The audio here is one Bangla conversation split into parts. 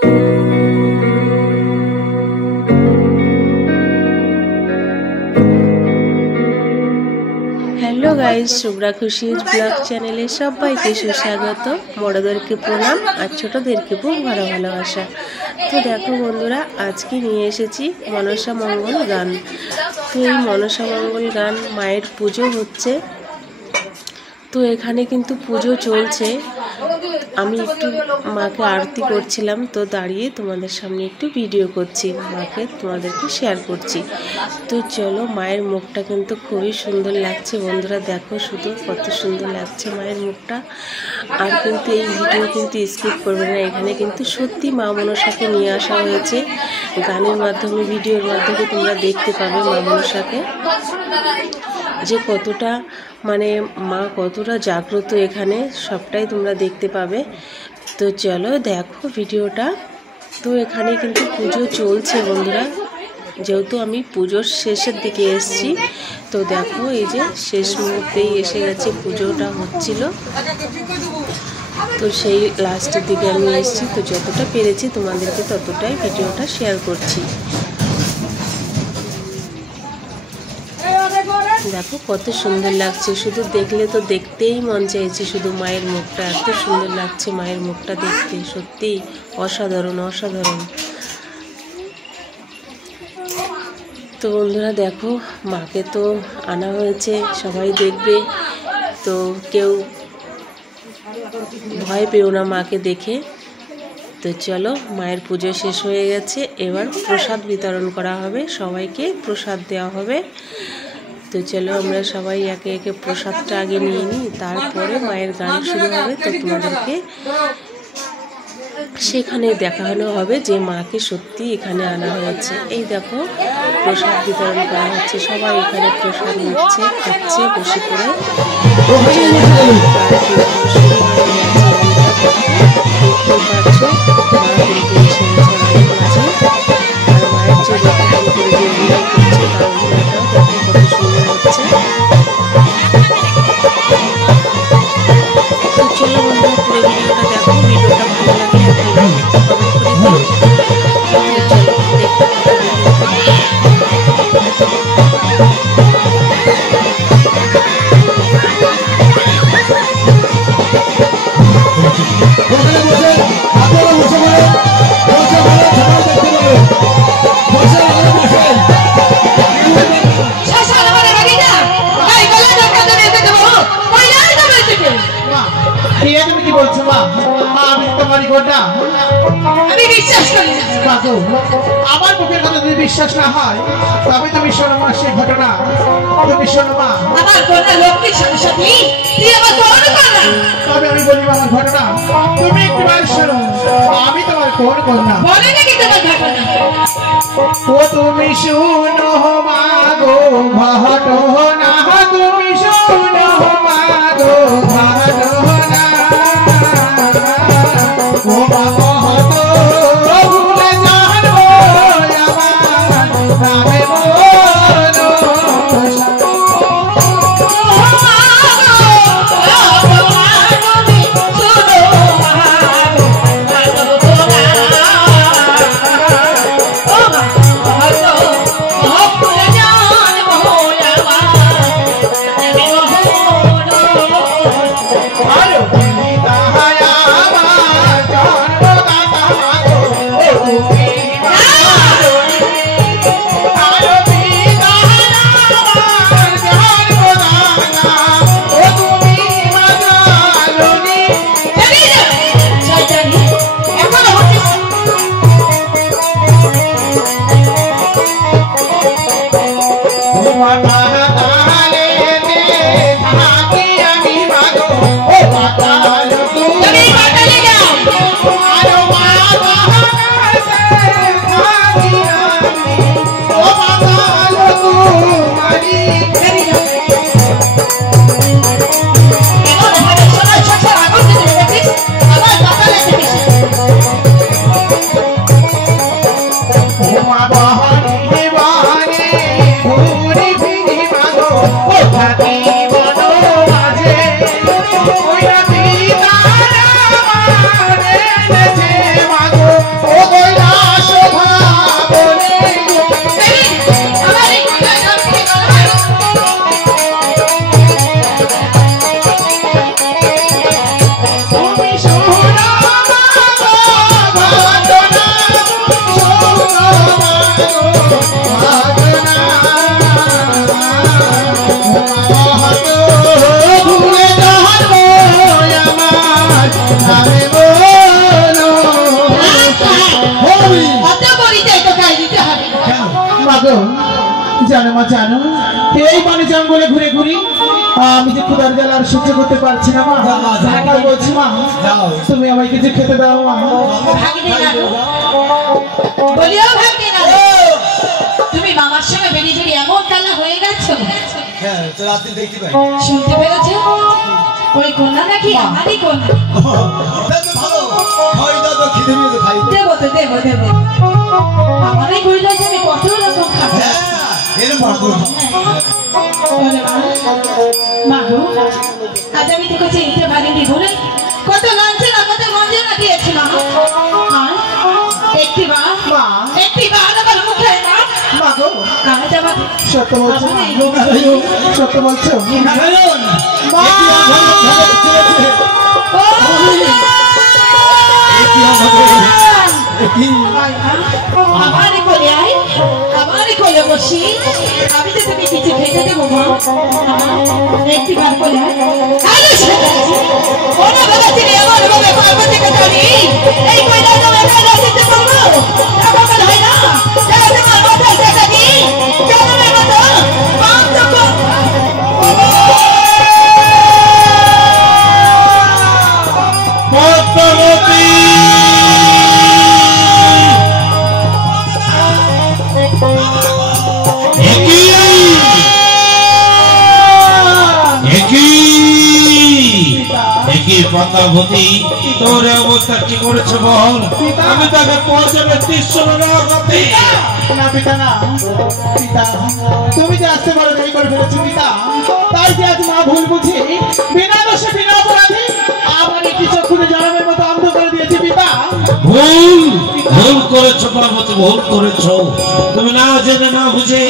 हेलो गाइस, शुभ्रा खुशी ब्लॉग चैनेले सबाइके सुस्वागत। बड़ोदेरके प्रणाम और छोटोदेरके खूब भालो भालोबासा। तो देखो बंधुरा, आज के निये एसेछि मनसा मंगल गान। तो ये मनसा मंगल गान मायेर पुजो होच्छे। तो एखाने किन्तु पुजो चलछे। आमी एकटु माके आरती करछिलाम, तो दाड़िये तोमादेर सामने एकटु भिडियो करछि, माके तोमादेरके शेयर करछि। तो चलो, मायेर मुखटा किन्तु खूबই सुंदर लागছে बंधुरा। देखो शुधु कत सुंदर लागছে मायेर मुखटा। আর কিন্তু এই ভিডিও কিন্তু স্কিপ করবে না। এখানে কিন্তু সত্যি মা মনসাকে নিয়ে আসা হয়েছে। গানের মাধ্যমে, ভিডিওর মাধ্যমে তোমরা দেখতে পাবে মা মনসাকে যে কতটা মানে মা কতটা জাগ্রত এখানে, সবটাই তোমরা দেখতে পাবে। তো চলো দেখো ভিডিওটা। তো এখানে কিন্তু পুজো চলছে বন্ধুরা, যেহেতু আমি পুজোর শেষের দিকে এসেছি। তো দেখো এই যে শেষ মুহূর্তেই এসে গেছে, পুজোটা হচ্ছিল। তো সেই লাস্টের দিকে আমি এসেছি। তো যতটা পেরেছি তোমাদেরকে ততটাই ভিডিওটা শেয়ার করছি। দেখো কত সুন্দর লাগছে, শুধু দেখলে তো দেখতেই মন চাইছে। শুধু মায়ের মুখটা এত সুন্দর লাগছে, মায়ের মুখটা দেখতে সত্যি অসাধারণ অসাধারণ। তো বন্ধুরা দেখো, মাকে তো আনা হয়েছে, সবাই দেখবে। তো কেউ ভয় পেও না মাকে দেখে। তো চলো, মায়ের পুজো শেষ হয়ে গেছে। এবার প্রসাদ বিতরণ করা হবে, সবাইকে প্রসাদ দেওয়া হবে। তো চলো আমরা সবাই একে একে প্রসাদটা আগে নিয়ে নিই, তারপরে মায়ের গান শুরু হবে। তো তোমাদেরকে সেখানে দেখানো হবে যে মাকে সত্যি এখানে আনা হয়েছে। এই দেখো প্রসাদ বিতরণ করা হচ্ছে, সবাই এখানে প্রসাদ নিচ্ছে, খাচ্ছে বসে করে। আমার মুখের কথা যদি বিশ্বাস না হয় তবে তুমি শোনো মা সেই ঘটনা। তুমি শোনো মা, আমার কন্যা লক্ষ্মীর সাথে সাথে তুই আমার বড় কন্যা। তবে আমি বলি আমার ঘটনা, তুমি একবার শোনো। আমি তোমার কোন কন্যা বলে নাকি তোমার ঘটনা? ও তুমি শোনো মা গো ঘটনা, তুমি শোনো মা গো ঘটনা। ও মা জানো মা জানো, এই বনে জঙ্গলে ঘুরে ঘুরি আমি যে ক্ষুধার জ্বালা আর সহ্য করতে পারছি না মা। তাই বলছি মা, তুমি আমায় কিছু খেতে দাও মা। তুমি মামার সঙ্গে বেরিয়ে বেরিয়ে এমন কালা হয়ে গেছো। হ্যাঁ, তো রাতে দেখতে পাই। শুনতে পেরেছো? ওই কন্যা নাকি আমারই কন্যা। ভালো খাই দাও তো, খিদে পেয়েছে খাই। দেবো তো, দেবো দেবো। আমারই কইলা যে আমি কত রকম খাবো। হ্যাঁ, এরকম ভালো। মা গো, আজ আমি তোকে চিনতে পারিনি বলে কত লাঞ্ছনা কত গঞ্জনা দিয়েছি মা। একটি বার আমার মুখে না মা গো, কাজ আমার সত্য বলছো সত্য বলছো মা। আমারই কোলে আয়, আমারই কোলে বসি, আমি তো তুমি কিছু খেতে দেবো মা। একটি বার কোলে আয়। ওরা বলেছি আমার বাবা পার্বতীকে জানি এই কইলা তোমার কাছে দিতে পারবো আমাকে হয় না। যারা তোমার মাথায় টাকা দিই জন্মের মতো পাঁচ যখন পদ্মাবতী, তোর অবস্থা কি করেছে বল? আমি তাকে পৌঁছাবে না পিতা না পিতা, তুমি যে আসতে পারো দেরি করে ফেলেছো পিতা, তাই যে আজ মা ভুল বুঝি বিনা দোষে বিনা অপরাধে আমার একটি চক্ষুতে জন্মের মতো অন্ধ করে দিয়েছে পিতা। ভুল করেছো পার্বতী, ভুল করেছো। তুমি না জেনে না বুঝে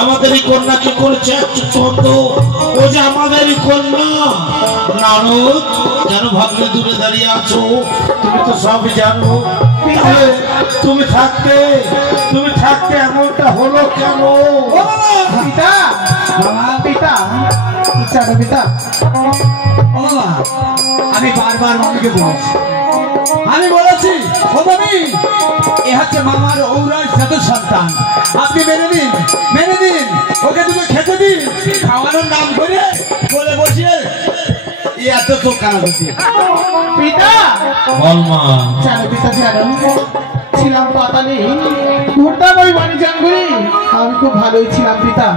আমাদের এই কন্যাকে করেছে একটু চন্দ। ও যে আমাদেরই কন্যা। নারদ, কেন ভাবলে দূরে দাঁড়িয়ে আছো? তুমি তো সবই জানো। তুমি থাকতে এমনটা হলো কেন? পিতা পিতা জানো পিতা, আমি বারবার মামিকে বলেছি, আমি বলেছি ও মামি, এ হচ্ছে মামার ঔরার যত সন্তান, আপনি মেনে দিন, ওকে তুমি খেতে দিন, খাওয়ানোর নাম করে বলে বসিয়ে এত তো কানা দিচ্ছে পিতা। বল মা। জানো পিতা জানো, ছিলাম পাতালে ঘুরতাম ওই বনে জঙ্গলে, আমি খুব ভালোই ছিলাম পিতা।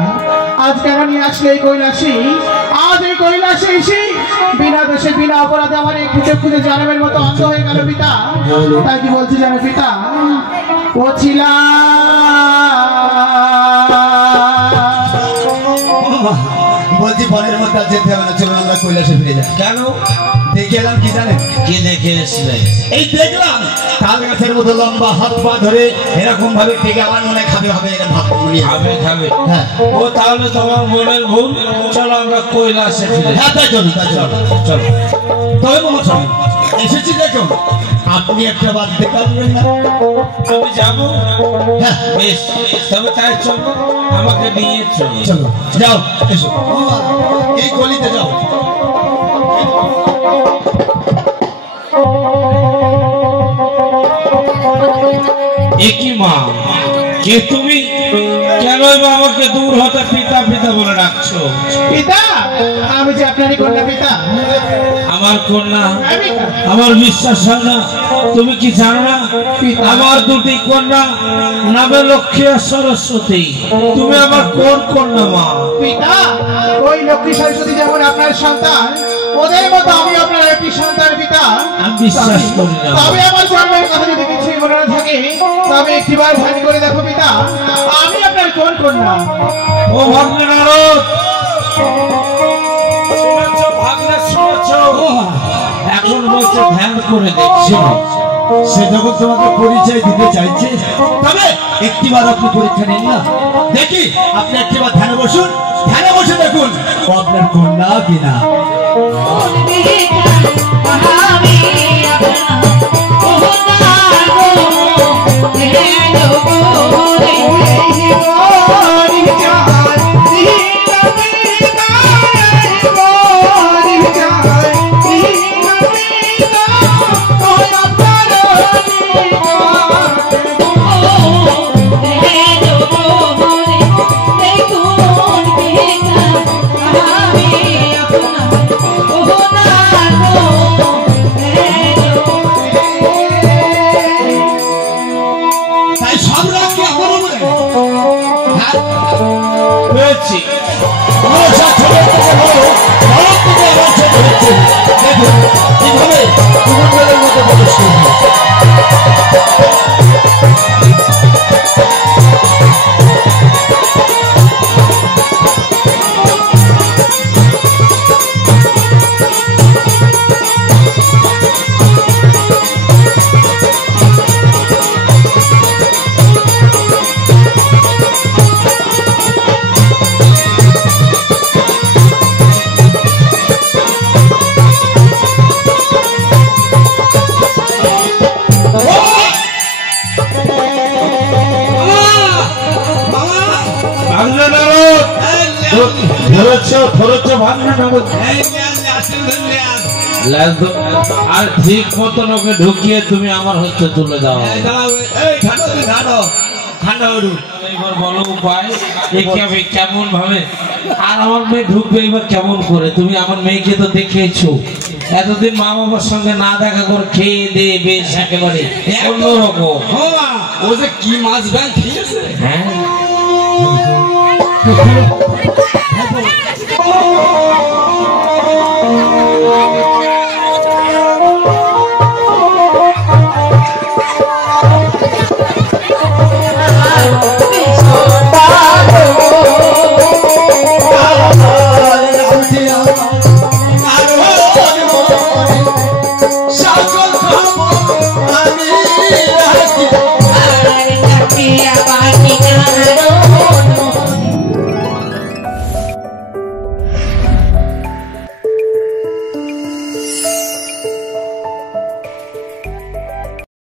আজ কেন নিয়ে আসলে এই কৈলাসে? আজ এই কৈলাসে এসে বিনা দোষে বিনা অপরাধে আমার এই খুঁজে খুঁজে জন্মের মতো অন্ধ হয়ে গেল পিতা। তাই কি বলছি জানো পিতা, ও বলছি বনের মধ্যে যেতে হবে না, চলুন আমরা কৈলাসে ফিরে যাই। কেন? দেখে এলাম কি জানেন? কি দেখে এসেছিলেন? এই দেখলাম তাল গাছের মতো লম্বা হাত পা ধরে এরকম ভাবে থেকে আমার মনে খাবে ভাবে খাবে। হ্যাঁ, ও তাহলে তোমার মনের ভুল। চলো আমরা কৈলাসে ফিরে যাই। হ্যাঁ তাই চলুন চলো। তবে মহাশয় এসেছি দেখুন, আপনি একটা বাদ দিতে পারবেন না? আমি যাবো। হ্যাঁ বেশ, তবে তাই চলো, আমাকে নিয়ে চলো। চলো যাও, এসো এই গলিতে যাও। একই মা, কে তুমি? কেন আমাকে দূর হতে পিতা পিতা বলে ডাকছো? পিতা, আমি যে আপনারই কন্যা পিতা। আমার কন্যা? আমার বিশ্বাস হয় না। তুমি কি জানো না আমার দুটি কন্যা নামে লক্ষ্মী আর সরস্বতী? তুমি আমার কোন কন্যা মা? পিতা, ওই লক্ষ্মী সরস্বতী যেমন আপনার সন্তান, ওদের মতো আমি আপনার একটি সন্তান পিতা। আমি বিশ্বাস করি না। তবে আমার জন্মের কথা যদি কিছু মনে না থাকে, তবে একটিবার ধ্যান করে দেখো পিতা, আমি আপনার কোন কন্যা। ও ভাগ্নে নারদ, এখন বলছে ধ্যান করে দেখছি। সে যখন তোমাকে পরিচয় দিতে চাইছে, তবে একটিবার আপনি পরীক্ষা নিন না, দেখি আপনি একটিবার ধ্যানে বসুন, ধ্যানে বসে দেখুন আপনার কন্যা কিনা। দেখো ধরেছ ভাবনা না আর ঠিক মতন ওকে ঢুকিয়ে তুমি আমার হচ্ছে তুলে দাও। এবার বলো উপায় কেমন ভাবে আর আমার মেয়ে ঢুকবে এবার কেমন করে? তুমি আমার মেয়েকে তো দেখেছো, এতদিন মা বাবার সঙ্গে না দেখা করে খেয়ে দিয়ে বেশ একেবারে অন্যরকম। ও যে কি মাছ ব্যাং খেয়েছে। হ্যাঁ